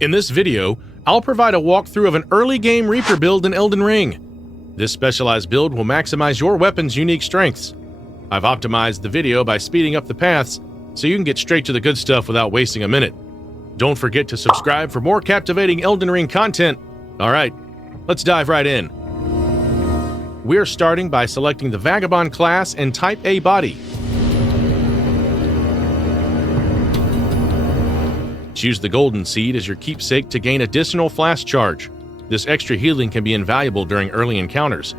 In this video, I'll provide a walkthrough of an early game Reaper build in Elden Ring. This specialized build will maximize your weapon's unique strengths. I've optimized the video by speeding up the paths so you can get straight to the good stuff without wasting a minute. Don't forget to subscribe for more captivating Elden Ring content. Alright, let's dive right in. We're starting by selecting the Vagabond class and Type A body. Choose the Golden Seed as your keepsake to gain additional flask charge. This extra healing can be invaluable during early encounters.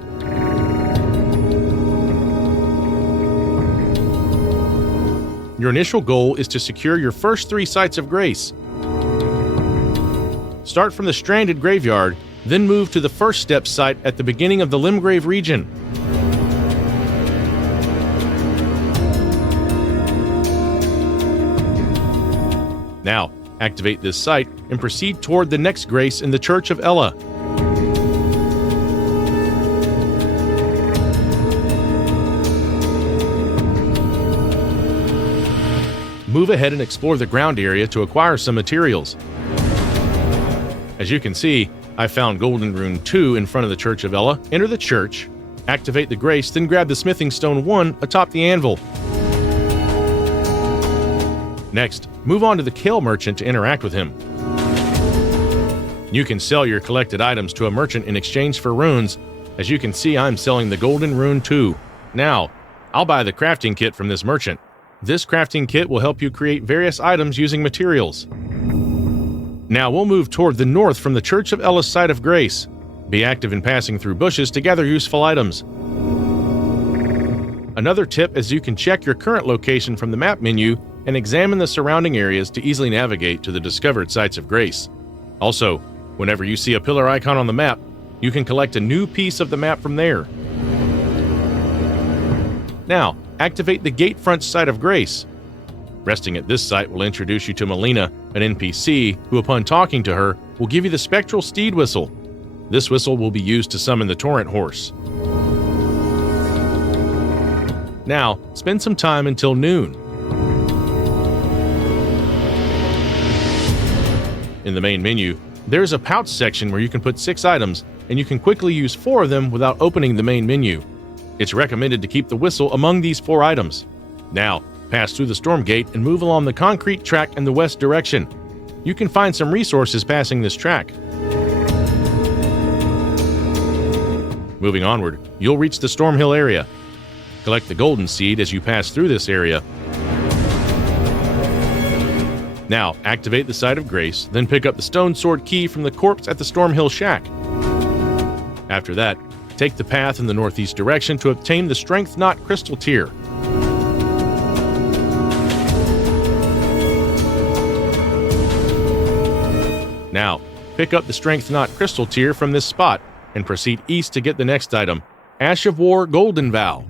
Your initial goal is to secure your first 3 sites of grace. Start from the Stranded Graveyard, then move to the First Step site at the beginning of the Limgrave region. Now, activate this site and proceed toward the next grace in the Church of Ella. Move ahead and explore the ground area to acquire some materials. As you can see, I found Golden Rune 2 in front of the Church of Ella. Enter the church, activate the grace, then grab the Smithing Stone 1 atop the anvil. Next, move on to the Kale Merchant to interact with him. You can sell your collected items to a merchant in exchange for runes. As you can see, I'm selling the Golden Rune 2. Now, I'll buy the crafting kit from this merchant. This crafting kit will help you create various items using materials. Now we'll move toward the north from the Church of Ella's site of grace. Be active in passing through bushes to gather useful items. Another tip is you can check your current location from the map menu and examine the surrounding areas to easily navigate to the discovered sites of grace. Also, whenever you see a pillar icon on the map, you can collect a new piece of the map from there. Now, activate the Gatefront site of grace. Resting at this site will introduce you to Melina, an NPC, who upon talking to her, will give you the Spectral Steed Whistle. This whistle will be used to summon the Torrent Horse. Now, spend some time until noon. In the main menu, there's a pouch section where you can put 6 items, and you can quickly use 4 of them without opening the main menu. It's recommended to keep the whistle among these 4 items. Now, pass through the Storm Gate and move along the concrete track in the west direction. You can find some resources passing this track. Moving onward, you'll reach the Stormhill area. Collect the Golden Seed as you pass through this area. Now, activate the Site of Grace, then pick up the Stone Sword key from the corpse at the Stormhill Shack. After that, take the path in the northeast direction to obtain the Strength Knot Crystal Tear. Now, pick up the Strength Knot Crystal Tear from this spot and proceed east to get the next item, Ash of War Golden Vow.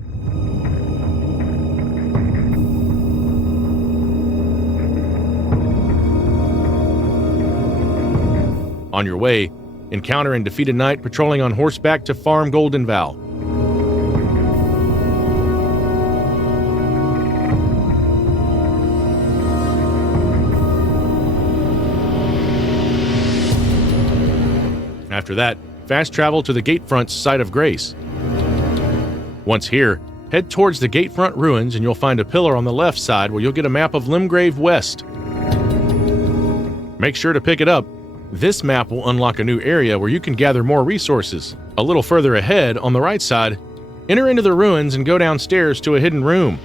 On your way, encounter and defeat a knight patrolling on horseback to farm Golden Vow. After that, fast travel to the Gatefront site of grace. Once here, head towards the Gatefront ruins and you'll find a pillar on the left side where you'll get a map of Limgrave West. Make sure to pick it up. This map will unlock a new area where you can gather more resources. A little further ahead, on the right side, enter into the ruins and go downstairs to a hidden room.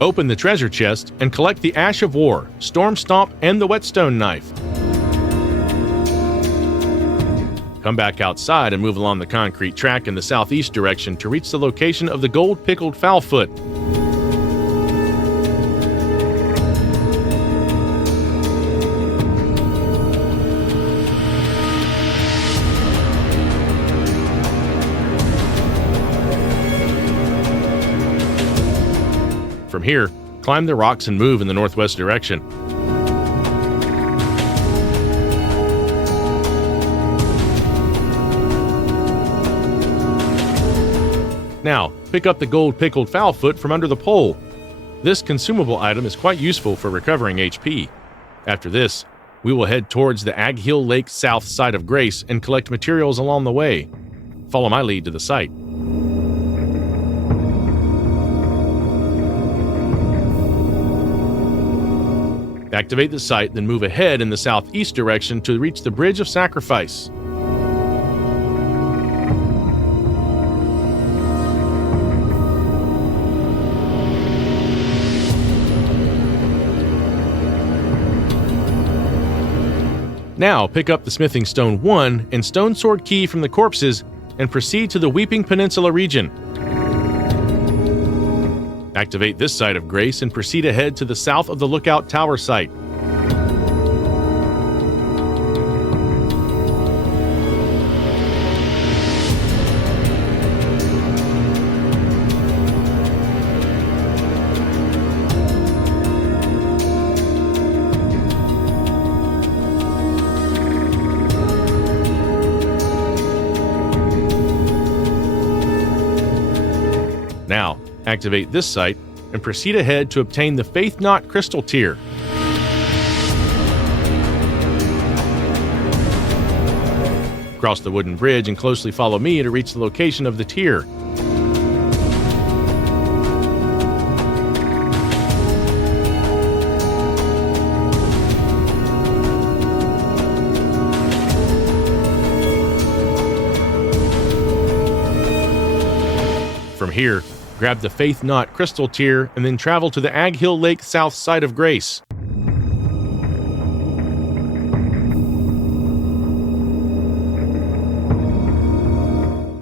Open the treasure chest and collect the Ash of War, Storm Stomp, and the Whetstone Knife. Come back outside and move along the concrete track in the southeast direction to reach the location of the Gold Pickled Foulfoot. From here, climb the rocks and move in the northwest direction. Now, pick up the Gold Pickled Foulfoot from under the pole. This consumable item is quite useful for recovering HP. After this, we will head towards the Aghill Lake south side of Grace and collect materials along the way. Follow my lead to the site. Activate the site, then move ahead in the southeast direction to reach the Bridge of Sacrifice. Now, pick up the Smithing Stone 1 and Stone Sword Key from the corpses and proceed to the Weeping Peninsula region. Activate this side of Grace and proceed ahead to the south of the Lookout Tower site. Now, activate this site and proceed ahead to obtain the Faith Knot Crystal Tear. Cross the wooden bridge and closely follow me to reach the location of the tear. From here, grab the Faith Knot Crystal Tear and then travel to the Aghill Lake south side of Grace.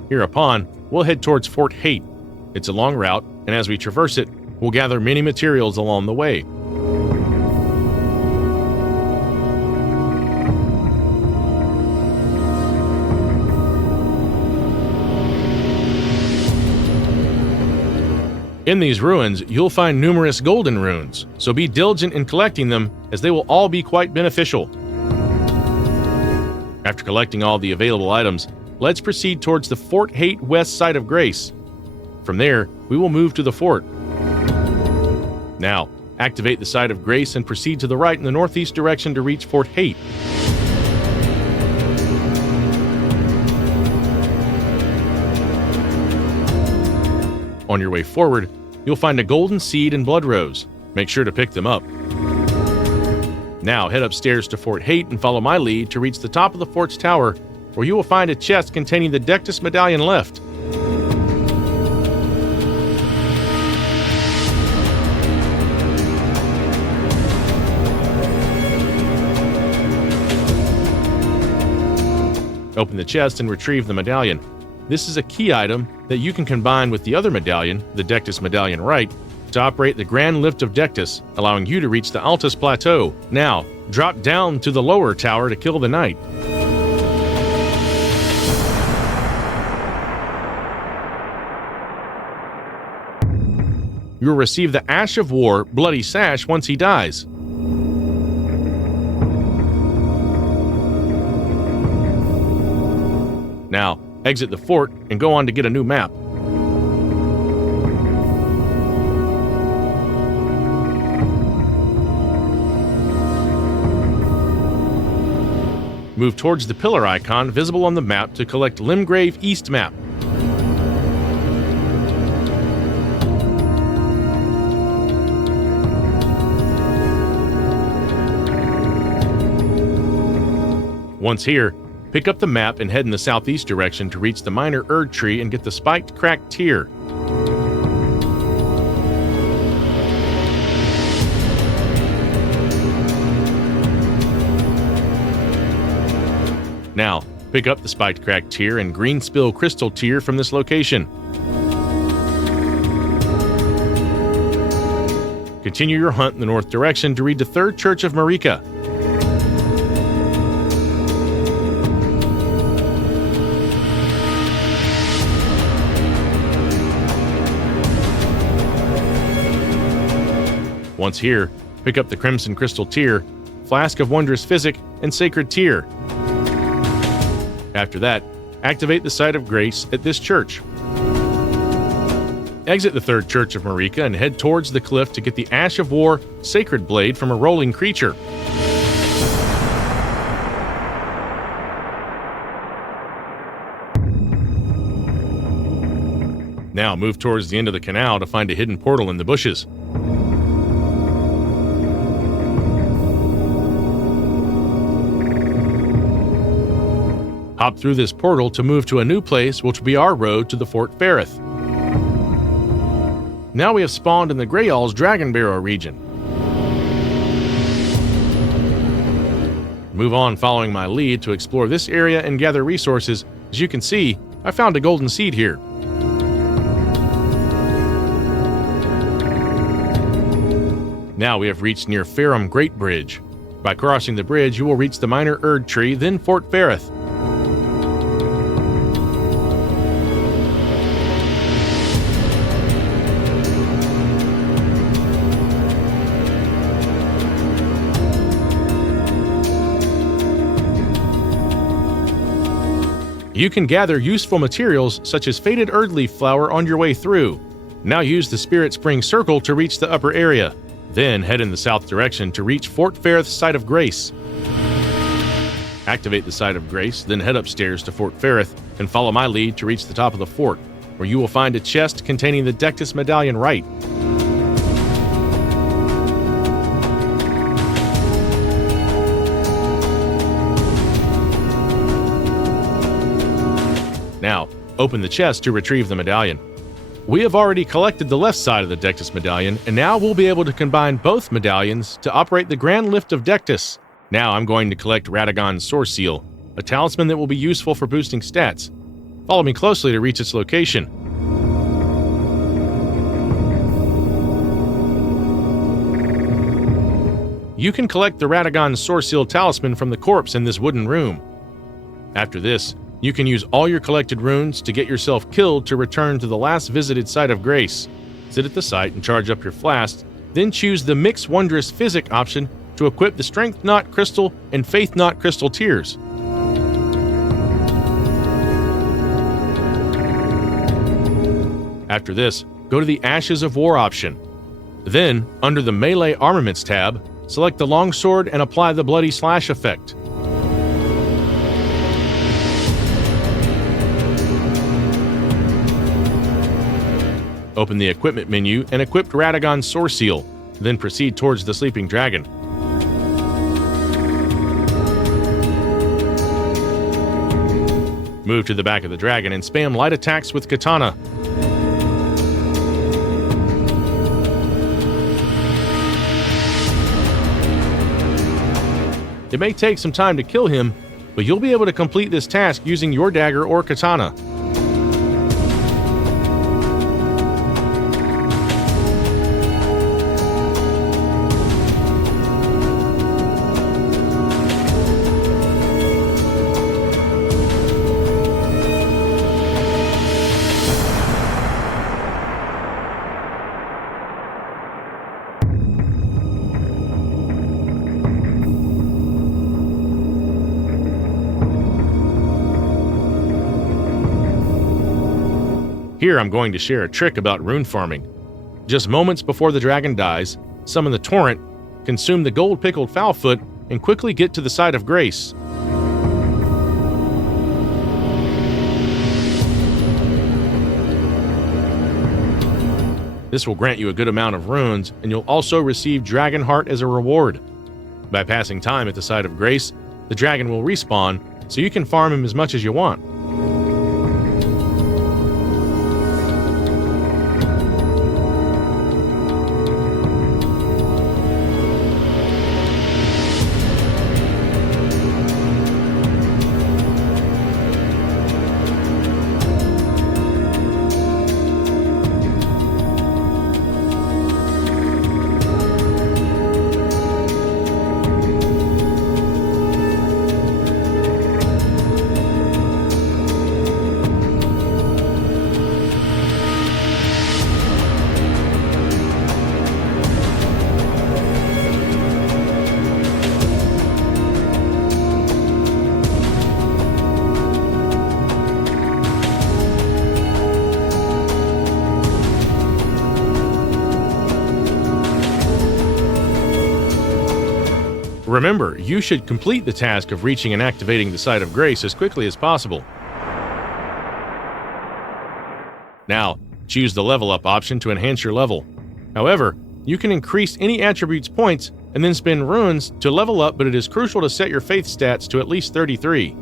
Hereupon, we'll head towards Fort Haight. It's a long route, and as we traverse it, we'll gather many materials along the way. In these ruins, you'll find numerous golden runes, so be diligent in collecting them, as they will all be quite beneficial. After collecting all the available items, let's proceed towards the Fort Haight west side of Grace. From there, we will move to the fort. Now, activate the side of Grace and proceed to the right in the northeast direction to reach Fort Haight. On your way forward, you'll find a golden seed and blood rose. Make sure to pick them up. Now head upstairs to Fort Haight and follow my lead to reach the top of the fort's tower, where you will find a chest containing the Dectus medallion left. Open the chest and retrieve the medallion. This is a key item that you can combine with the other medallion, the Dectus Medallion Right, to operate the Grand Lift of Dectus, allowing you to reach the Altus Plateau. Now, drop down to the lower tower to kill the knight. You will receive the Ash of War Bloody Sash once he dies. Now, exit the fort and go on to get a new map. Move towards the pillar icon visible on the map to collect Limgrave East map. Once here, pick up the map and head in the southeast direction to reach the minor Erd tree and get the spiked cracked tear. Now, pick up the spiked cracked tear and green spill crystal tear from this location. Continue your hunt in the north direction to reach the Third Church of Marika. Once here, pick up the Crimson Crystal Tear, Flask of Wondrous Physic, and Sacred Tear. After that, activate the Site of Grace at this church. Exit the Third Church of Marika and head towards the cliff to get the Ash of War Sacred Blade from a rolling creature. Now move towards the end of the canal to find a hidden portal in the bushes. Hop through this portal to move to a new place, which will be our road to the Fort Ferrith. Now we have spawned in the Greyall's Dragon Barrow region. Move on following my lead to explore this area and gather resources. As you can see, I found a golden seed here. Now we have reached near Ferrum Great Bridge. By crossing the bridge, you will reach the minor Erd tree, then Fort Ferrith. You can gather useful materials such as faded Erdleaf flower on your way through. Now use the Spirit Spring Circle to reach the upper area. Then head in the south direction to reach Fort Ferrith's Site of Grace. Activate the Site of Grace, then head upstairs to Fort Ferrith and follow my lead to reach the top of the fort, where you will find a chest containing the Dectus Medallion Rite. Now, open the chest to retrieve the medallion. We have already collected the left side of the Dectus medallion, and now we'll be able to combine both medallions to operate the Grand Lift of Dectus. Now I'm going to collect Radagon's Source Seal, a talisman that will be useful for boosting stats. Follow me closely to reach its location. You can collect the Radagon's Source Seal talisman from the corpse in this wooden room. After this, you can use all your collected runes to get yourself killed to return to the last visited Site of Grace. Sit at the site and charge up your flasks, then choose the Mix Wondrous Physic option to equip the Strength Knot Crystal and Faith Knot Crystal tiers. After this, go to the Ashes of War option. Then, under the Melee Armaments tab, select the Longsword and apply the Bloody Slash effect. Open the Equipment menu and equip Radagon's Source Seal, then proceed towards the Sleeping Dragon. Move to the back of the dragon and spam light attacks with Katana. It may take some time to kill him, but you'll be able to complete this task using your dagger or katana. Here I'm going to share a trick about rune farming. Just moments before the dragon dies, summon the torrent, consume the gold pickled foulfoot, and quickly get to the Site of Grace. This will grant you a good amount of runes, and you'll also receive Dragon Heart as a reward. By passing time at the Site of Grace, the dragon will respawn, so you can farm him as much as you want. Remember, you should complete the task of reaching and activating the Site of Grace as quickly as possible. Now, Choose the level up option to enhance your level. However, you can increase any attribute's points and then spend runes to level up, but it is crucial to set your faith stats to at least 33.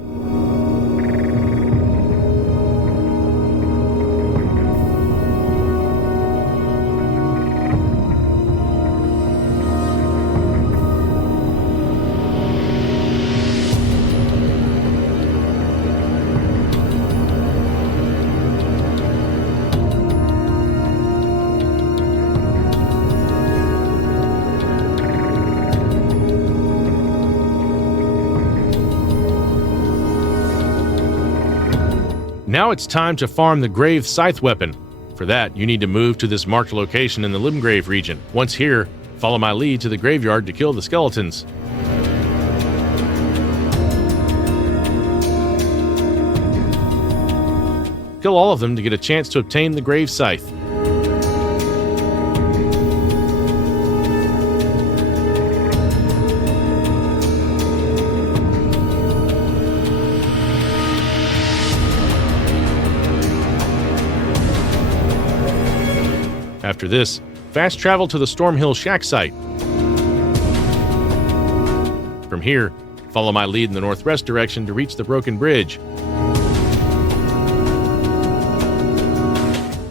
Now it's time to farm the Grave Scythe weapon. For that, you need to move to this marked location in the Limgrave region. Once here, follow my lead to the graveyard to kill the skeletons. Kill all of them to get a chance to obtain the Grave Scythe. After this, fast travel to the Stormveil shack site. From here, follow my lead in the northwest direction to reach the broken bridge.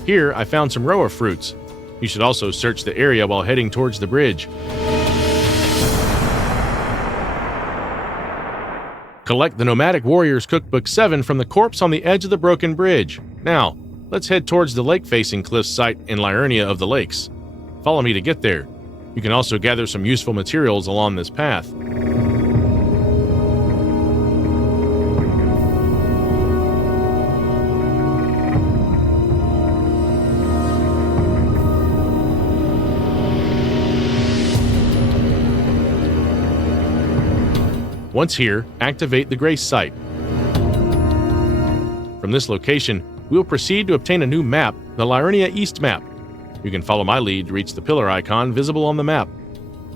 Here, I found some roa fruits. You should also search the area while heading towards the bridge. Collect the Nomadic Warriors Cookbook 7 from the corpse on the edge of the broken bridge. Now, let's head towards the lake-facing cliff site in Liurnia of the Lakes. Follow me to get there. You can also gather some useful materials along this path. Once here, activate the Grace site. From this location, we will proceed to obtain a new map, the Liurnia East map. You can follow my lead to reach the pillar icon visible on the map.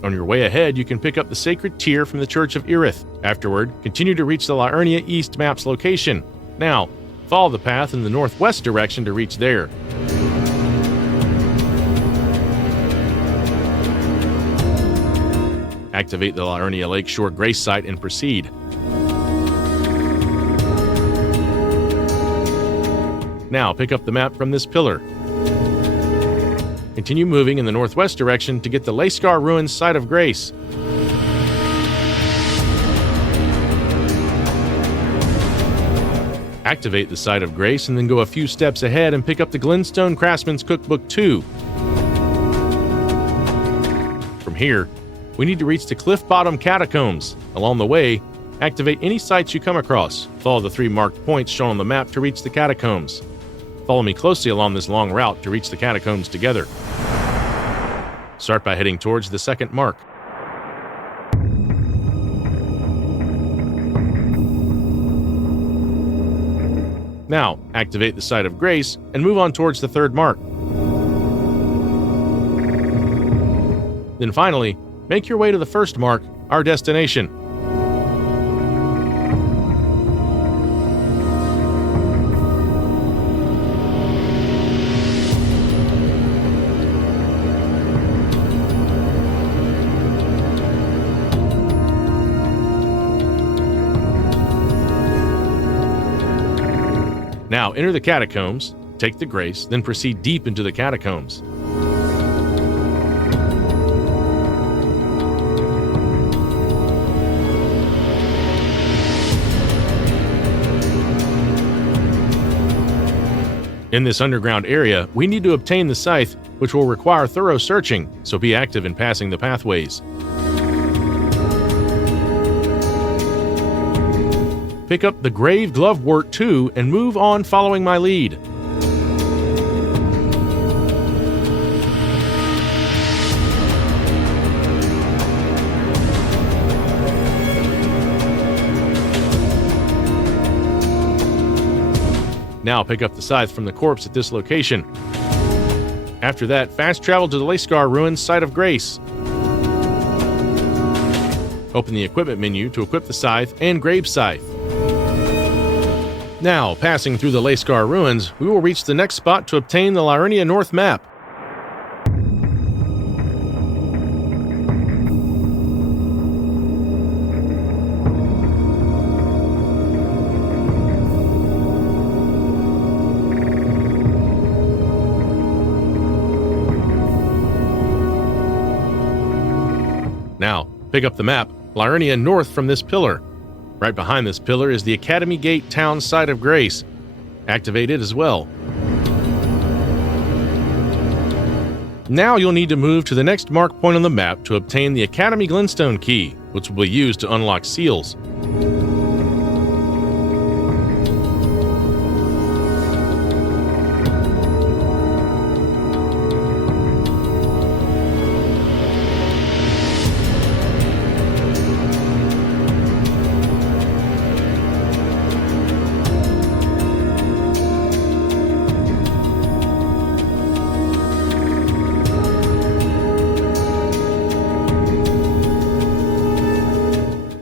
On your way ahead, you can pick up the sacred tear from the Church of Irith. Afterward, continue to reach the Liurnia East map's location. Now, follow the path in the northwest direction to reach there. Activate the Liurnia Lakeshore Grace site and proceed. Now pick up the map from this pillar. Continue moving in the northwest direction to get the Layscar Ruins Site of Grace. Activate the Site of Grace and then go a few steps ahead and pick up the Glenstone Craftsman's Cookbook 2. From here, we need to reach the Cliff Bottom Catacombs. Along the way, activate any sites you come across. Follow the 3 marked points shown on the map to reach the catacombs. Follow me closely along this long route to reach the catacombs together. Start by heading towards the second mark. Now, activate the Site of Grace and move on towards the third mark. Then finally, make your way to the first mark, our destination. Now enter the catacombs, take the grace, then proceed deep into the catacombs. In this underground area, we need to obtain the Scythe, which will require thorough searching, so be active in passing the pathways. Pick up the Grave Glovewort 2 and move on following my lead. Now pick up the Scythe from the corpse at this location. After that, fast travel to the Layscar Ruins Site of Grace. Open the equipment menu to equip the Scythe and Grave Scythe. Now, passing through the Leskar ruins, we will reach the next spot to obtain the Liurnia North map. Now, pick up the map, Liurnia North from this pillar. Right behind this pillar is the Academy Gate Town Site of Grace. Activate it as well. Now you'll need to move to the next mark point on the map to obtain the Academy Glintstone key, which will be used to unlock seals.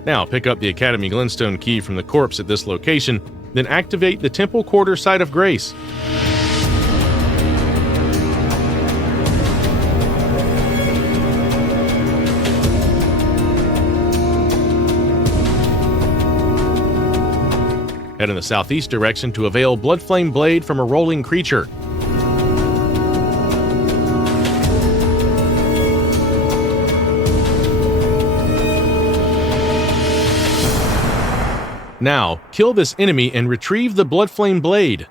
Now, pick up the Academy Glintstone key from the corpse at this location, then activate the Temple Quarter Site of Grace. Head in the southeast direction to avail Bloodflame Blade from a rolling creature. Now, kill this enemy and retrieve the Bloodflame Blade.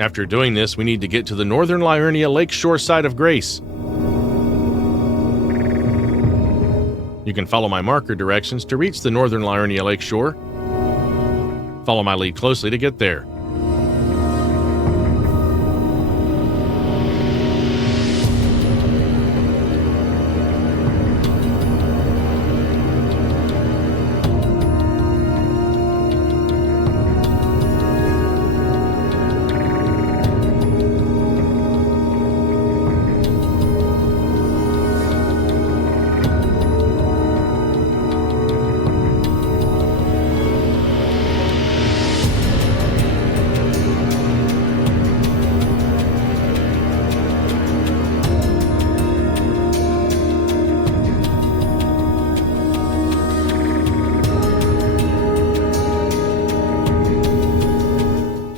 After doing this, we need to get to the Northern Liurnia Lakeshore Site of Grace. You can follow my marker directions to reach the Northern Liurnia Lakeshore. Follow my lead closely to get there.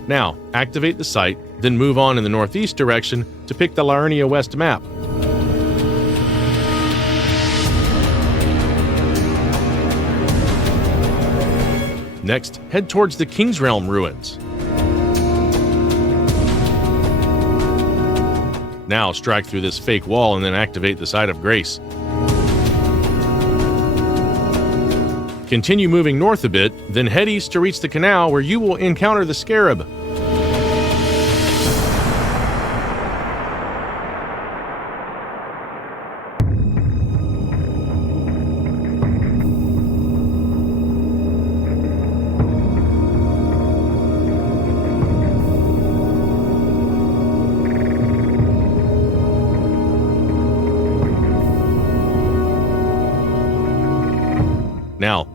Now, activate the site, then move on in the northeast direction to pick the Liurnia West map. Next, head towards the King's Realm ruins. Now, strike through this fake wall and then activate the Site of Grace. Continue moving north a bit, then head east to reach the canal where you will encounter the Scarab. Now,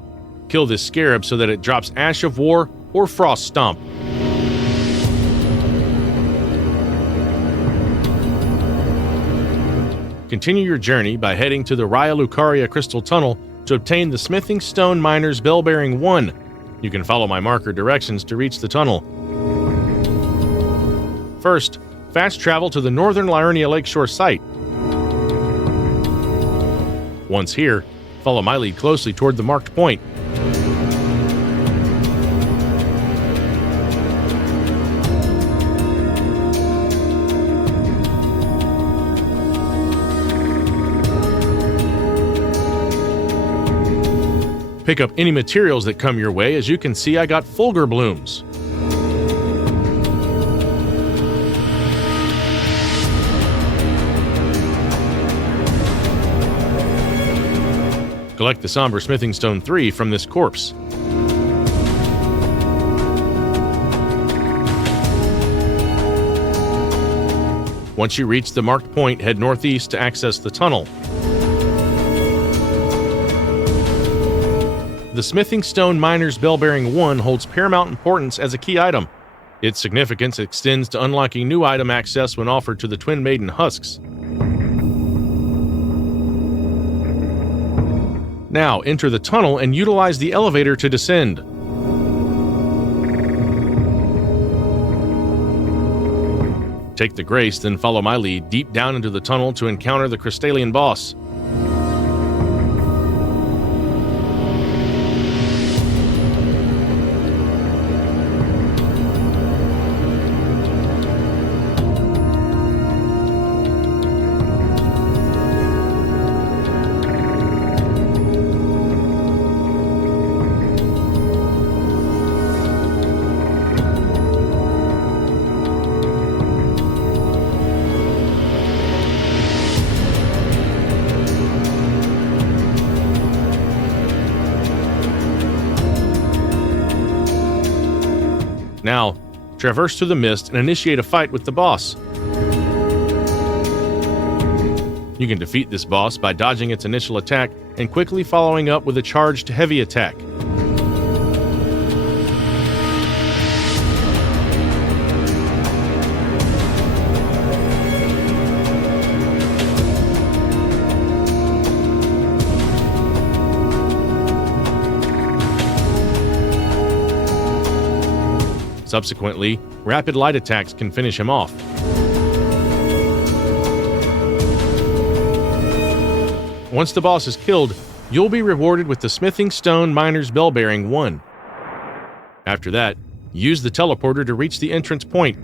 kill this Scarab so that it drops Ash of War or Frost Stomp. Continue your journey by heading to the Raya Lucaria Crystal Tunnel to obtain the Smithing Stone Miner's Bell Bearing 1. You can follow my marker directions to reach the tunnel. First, fast travel to the Northern Liurnia Lakeshore site. Once here, follow my lead closely toward the marked point. Pick up any materials that come your way. As you can see, I got Fulgur Blooms. Collect the Somber Smithing Stone 3 from this corpse. Once you reach the marked point, head northeast to access the tunnel. the Smithing Stone Miner's Bell-Bearing 1 holds paramount importance as a key item. Its significance extends to unlocking new item access when offered to the Twin Maiden husks. Now, enter the tunnel and utilize the elevator to descend. Take the Grace, then follow my lead deep down into the tunnel to encounter the Crystalian boss. Now, traverse through the mist and initiate a fight with the boss. You can defeat this boss by dodging its initial attack and quickly following up with a charged heavy attack. Subsequently, rapid light attacks can finish him off. Once the boss is killed, you'll be rewarded with the Smithing Stone Miner's Bell-Bearing 1. After that, use the teleporter to reach the entrance point.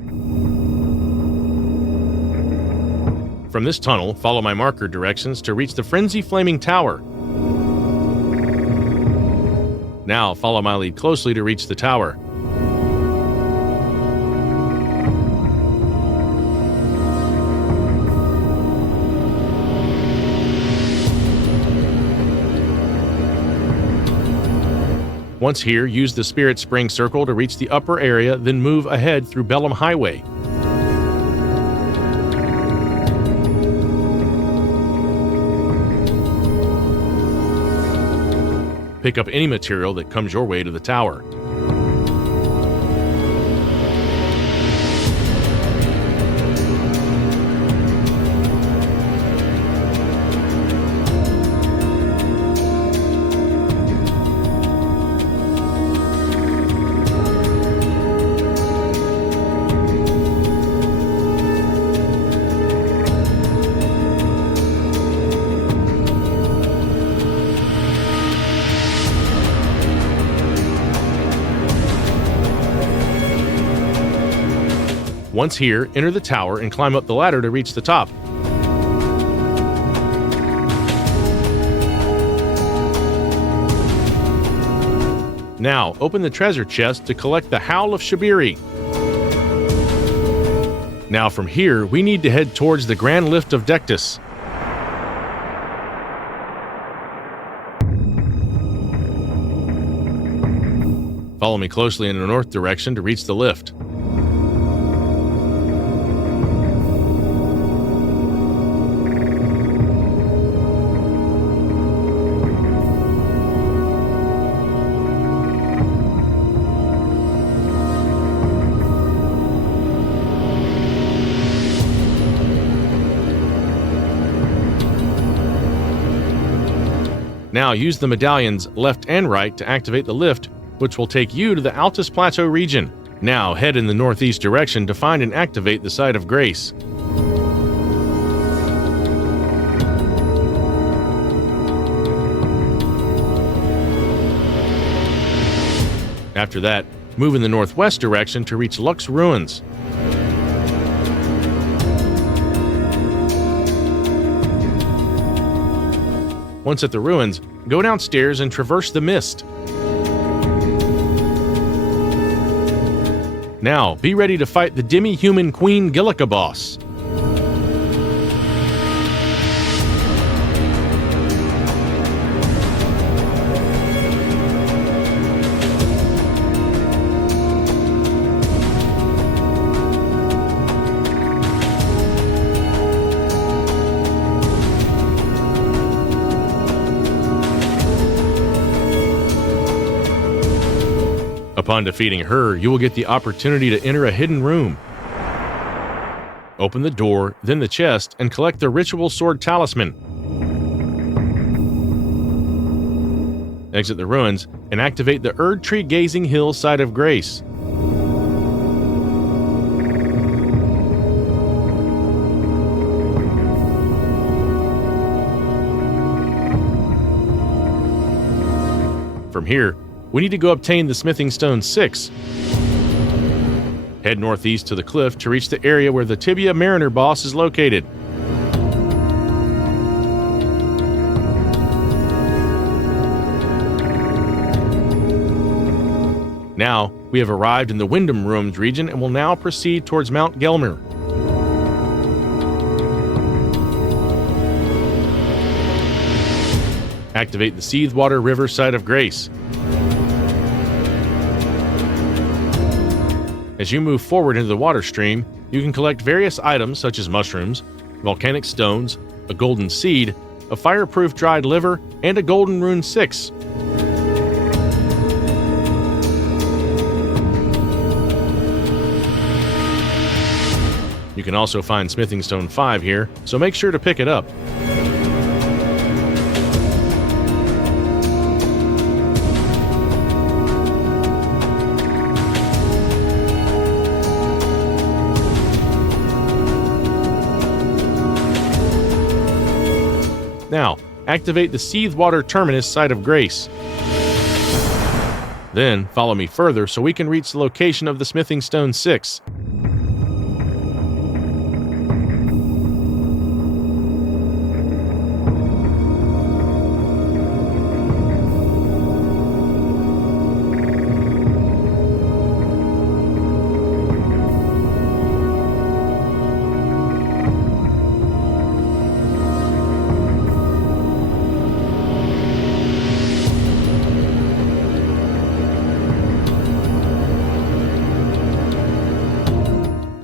From this tunnel, follow my marker directions to reach the Frenzy Flaming Tower. Now, follow my lead closely to reach the tower. Once here, use the Spirit Spring Circle to reach the upper area, then move ahead through Bellum Highway. Pick up any material that comes your way to the tower. Once here, enter the tower and climb up the ladder to reach the top. Now, open the treasure chest to collect the Howl of Shabiri. Now from here, we need to head towards the Grand Lift of Dectus. Follow me closely in the north direction to reach the lift. Now use the medallions left and right to activate the lift, which will take you to the Altus Plateau region. Now head in the northeast direction to find and activate the Site of Grace. After that, move in the northwest direction to reach Lux Ruins. Once at the ruins, go downstairs and traverse the mist. Now, be ready to fight the demi-human Queen Gillica boss. Upon defeating her, you will get the opportunity to enter a hidden room. Open the door, then the chest, and collect the ritual sword talisman. Exit the ruins and activate the Erd Tree Gazing Hill Site of Grace. From here, we need to go obtain the Smithing Stone 6. Head northeast to the cliff to reach the area where the Tibia Mariner boss is located. Now, we have arrived in the Wyndham Rooms region and will now proceed towards Mount Gelmir. Activate the Seethwater River Site of Grace. As you move forward into the water stream, you can collect various items such as mushrooms, volcanic stones, a golden seed, a fireproof dried liver, and a golden rune 6. You can also find Smithing Stone 5 here, so make sure to pick it up. Now, activate the Seethwater Terminus Site of Grace. Then, follow me further so we can reach the location of the Smithing Stone 6.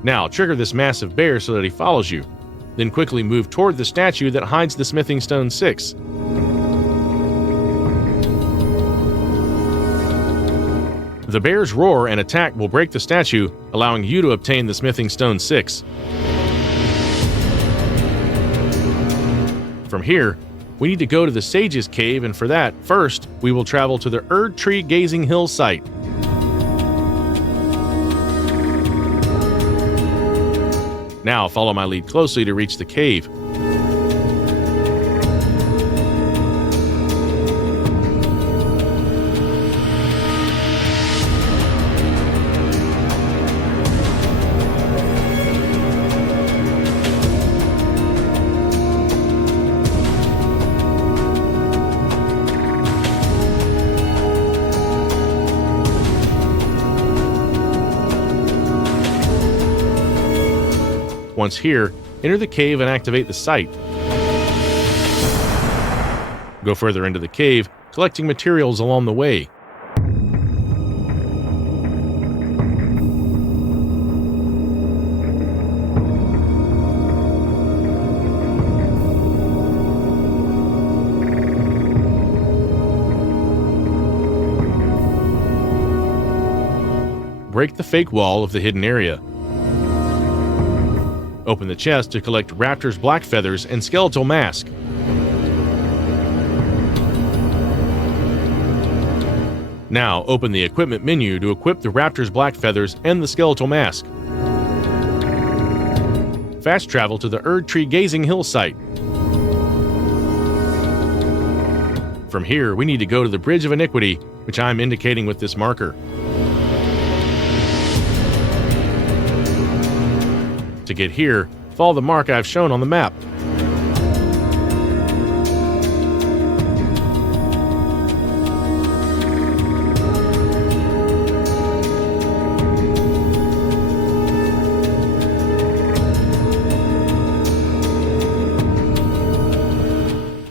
Now, trigger this massive bear so that he follows you. Then quickly move toward the statue that hides the Smithing Stone 6. The bear's roar and attack will break the statue, allowing you to obtain the Smithing Stone 6. From here, we need to go to the Sage's Cave, and for that, first, we will travel to the Erd Tree Gazing Hill site. Now, follow my lead closely to reach the cave. Once here, enter the cave and activate the site. Go further into the cave, collecting materials along the way. Break the fake wall of the hidden area. Open the chest to collect Raptor's black feathers and skeletal mask. Now, open the equipment menu to equip the Raptor's black feathers and the skeletal mask. Fast travel to the Erd Tree Gazing Hill site. From here, we need to go to the Bridge of Iniquity, which I'm indicating with this marker. To get here, follow the mark I've shown on the map.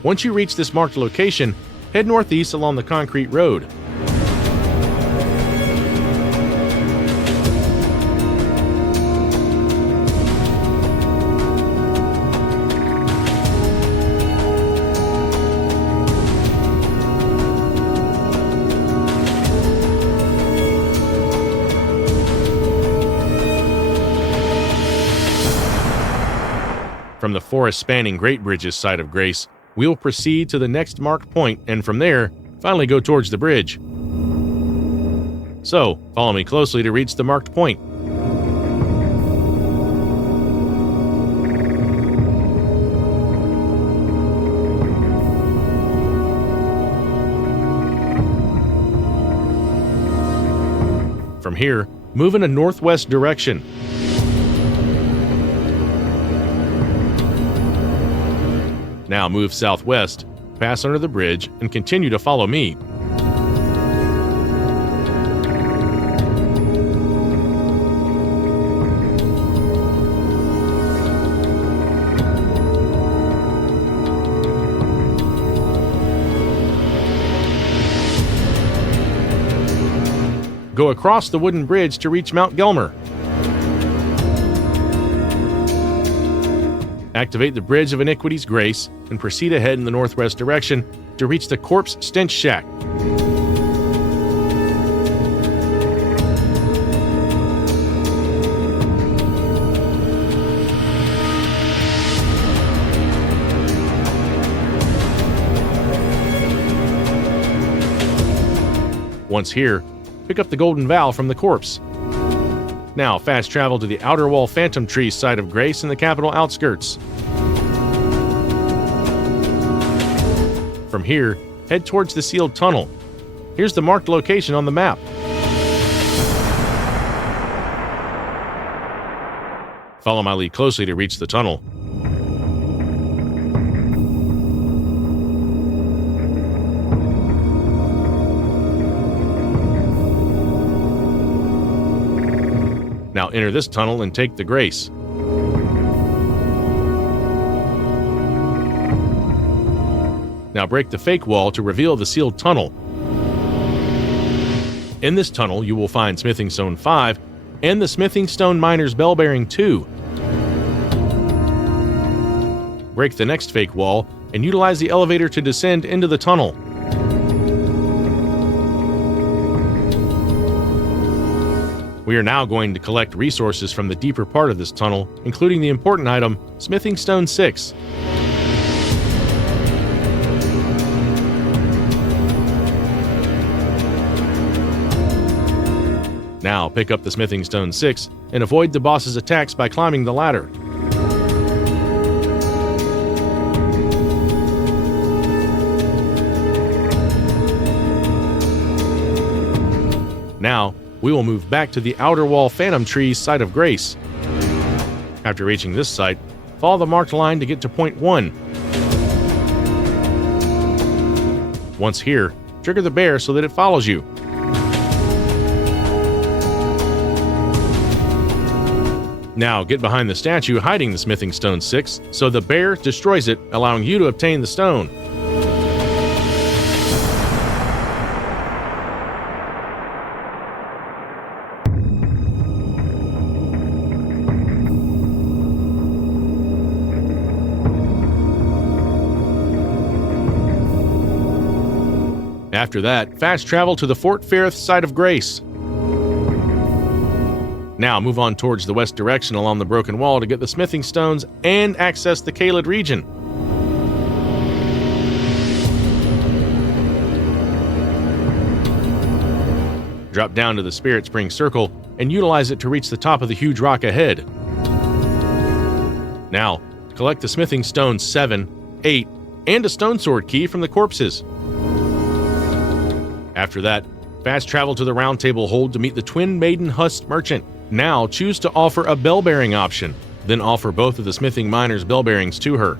Once you reach this marked location, head northeast along the concrete road. From the forest-spanning Great Bridge's side of Grace, we'll proceed to the next marked point, and from there, finally go towards the bridge. So, follow me closely to reach the marked point. From here, move in a northwest direction. Now move southwest, pass under the bridge, and continue to follow me. Go across the wooden bridge to reach Mount Gelmir. Activate the Bridge of Iniquity's Grace and proceed ahead in the northwest direction to reach the Corpse Stench Shack. Once here, pick up the Golden Vow from the corpse. Now, fast travel to the Outer Wall Phantom Tree's side of Grace in the capital outskirts. From here, head towards the sealed tunnel. Here's the marked location on the map. Follow my lead closely to reach the tunnel. Now enter this tunnel and take the Grace. Now break the fake wall to reveal the sealed tunnel. In this tunnel, you will find Smithing Stone 5 and the Smithing Stone Miner's Bell Bearing 2. Break the next fake wall and utilize the elevator to descend into the tunnel. We are now going to collect resources from the deeper part of this tunnel, including the important item, Smithing Stone 6. Now pick up the Smithing Stone 6 and avoid the boss's attacks by climbing the ladder. Now, we will move back to the Outer Wall Phantom Tree's site of Grace. After reaching this site, follow the marked line to get to point 1. Once here, trigger the bear so that it follows you. Now get behind the statue hiding the Smithing Stone 6 so the bear destroys it, allowing you to obtain the stone. After that, fast travel to the Fort Ferrith site of Grace. Now move on towards the west direction along the broken wall to get the smithing stones and access the Caelid region. Drop down to the Spirit Spring Circle and utilize it to reach the top of the huge rock ahead. Now, collect the smithing stones 7, 8, and a stone sword key from the corpses. After that, fast travel to the Round Table Hold to meet the Twin Maiden Husk merchant. Now choose to offer a bell bearing option, then offer both of the smithing miner's bell bearings to her.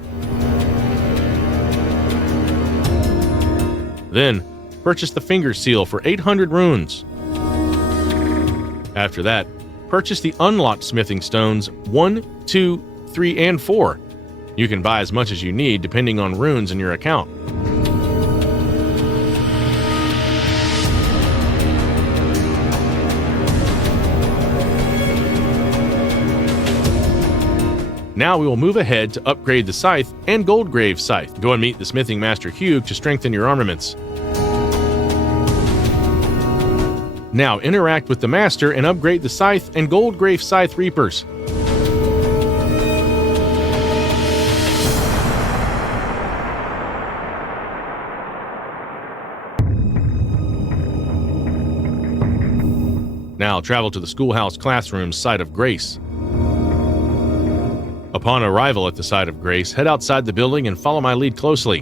Then, purchase the finger seal for 800 runes. After that, purchase the unlocked smithing stones 1, 2, 3, and 4. You can buy as much as you need depending on runes in your account. Now we will move ahead to upgrade the Scythe and Goldgrave Scythe. Go and meet the Smithing Master Hugh to strengthen your armaments. Now interact with the Master and upgrade the Scythe and Goldgrave Scythe Reapers. Now travel to the schoolhouse classroom Site of Grace. Upon arrival at the Site of Grace, head outside the building and follow my lead closely.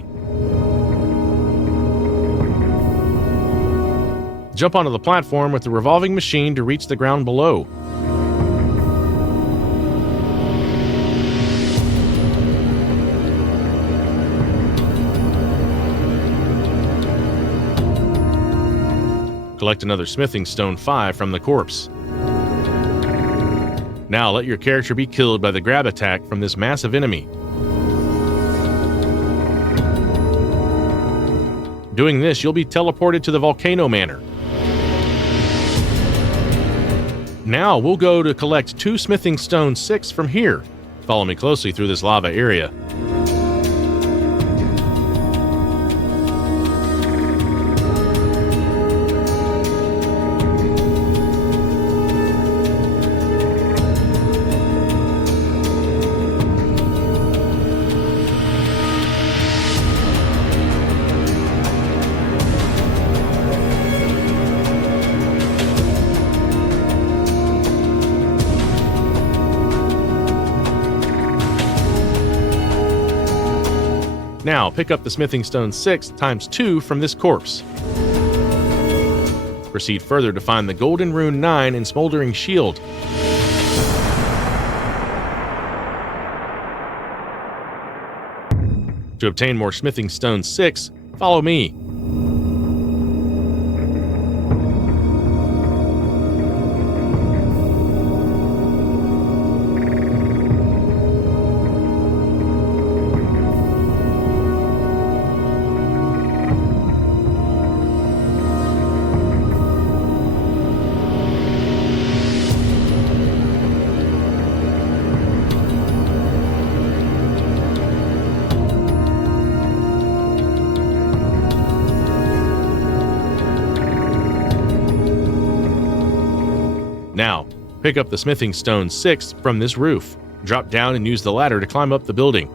Jump onto the platform with the revolving machine to reach the ground below. Collect another smithing stone 5 from the corpse. Now let your character be killed by the grab attack from this massive enemy. Doing this, you'll be teleported to the Volcano Manor. Now we'll go to collect 2 smithing stone 6 from here. Follow me closely through this lava area. Now, pick up the smithing stone 6 times 2 from this corpse. Proceed further to find the golden rune 9 and smoldering shield. To obtain more smithing stone 6, follow me. Now, pick up the smithing stone 6 from this roof. Drop down and use the ladder to climb up the building.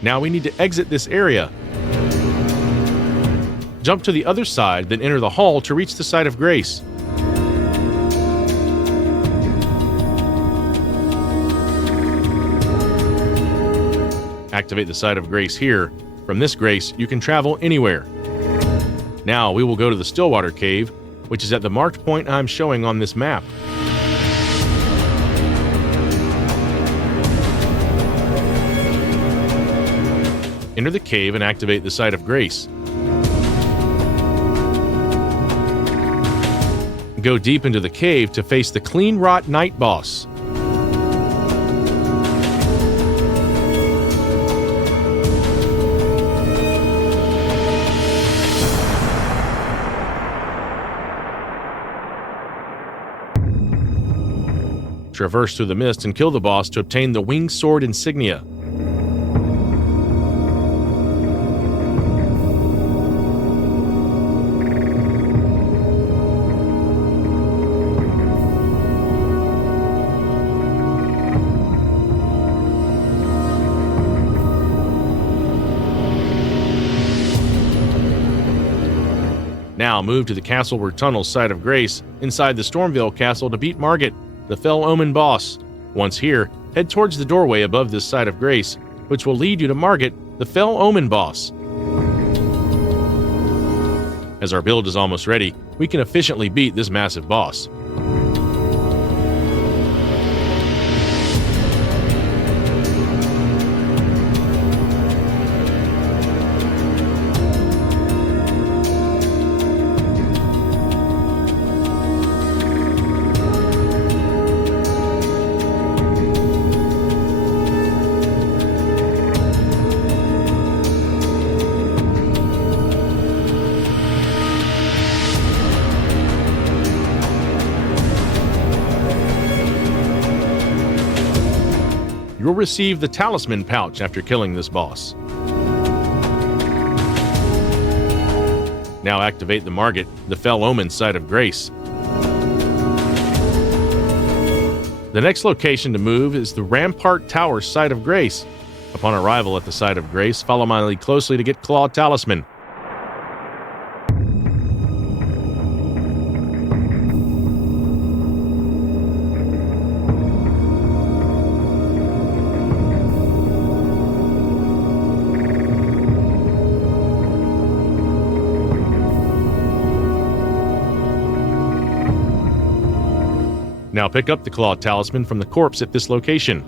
Now we need to exit this area. Jump to the other side, then enter the hall to reach the Site of Grace. Activate the Site of Grace here. From this grace, you can travel anywhere. Now we will go to the Stillwater Cave, which is at the marked point I'm showing on this map. Enter the cave and activate the Site of Grace. Go deep into the cave to face the Clean Rot Night boss. Traverse through the mist and kill the boss to obtain the Winged Sword insignia. Now move to the Castleward Tunnel Site of Grace inside the Stormveil Castle to beat Margit, the Fell Omen boss. Once here, head towards the doorway above this Site of Grace, which will lead you to Margit, the Fell Omen boss. As our build is almost ready, we can efficiently beat this massive boss. You'll receive the talisman pouch after killing this boss. Now activate the Margit, the Fell Omen Site of Grace. The next location to move is the Rampart Tower Site of Grace. Upon arrival at the Site of Grace, follow my lead closely to get Claw Talisman. Now pick up the Claw Talisman from the corpse at this location.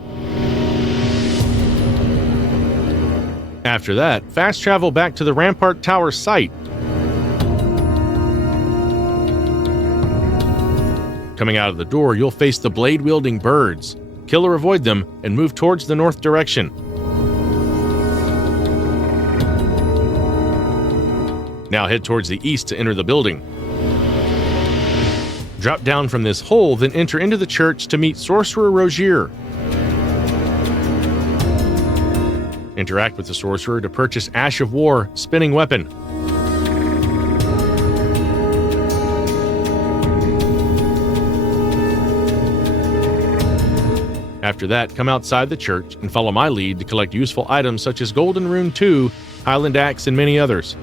After that, fast travel back to the Rampart Tower site. Coming out of the door, you'll face the blade-wielding birds. Kill or avoid them, and move towards the north direction. Now head towards the east to enter the building. Drop down from this hole, then enter into the church to meet Sorcerer Rogier. Interact with the sorcerer to purchase Ash of War, spinning weapon. After that, come outside the church and follow my lead to collect useful items such as Golden Rune 2, Highland Axe, and many others.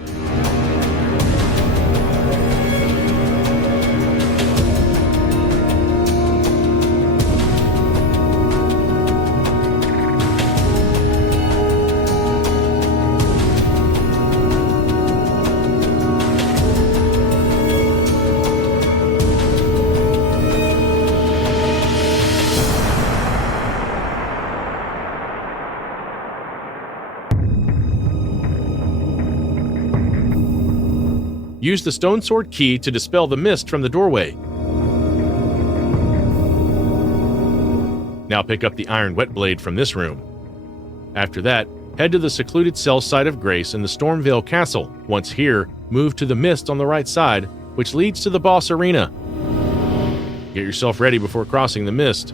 Use the stone sword key to dispel the mist from the doorway. Now pick up the iron wet blade from this room. After that, head to the secluded cell site of Grace in the Stormveil Castle. Once here, move to the mist on the right side, which leads to the boss arena. Get yourself ready before crossing the mist.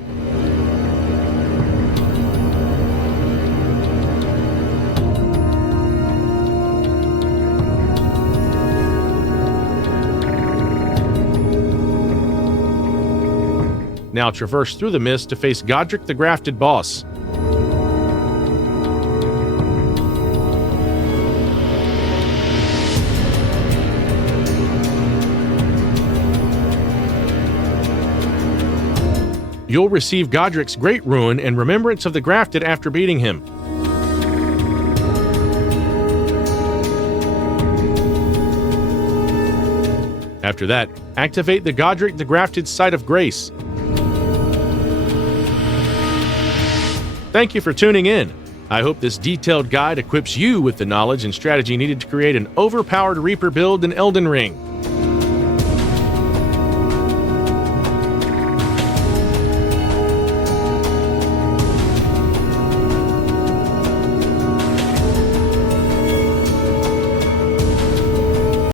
Now traverse through the mist to face Godric the Grafted boss. You'll receive Godric's Great Rune and Remembrance of the Grafted after beating him. After that, activate the Godric the Grafted Site of Grace. Thank you for tuning in. I hope this detailed guide equips you with the knowledge and strategy needed to create an overpowered Reaper build in Elden Ring.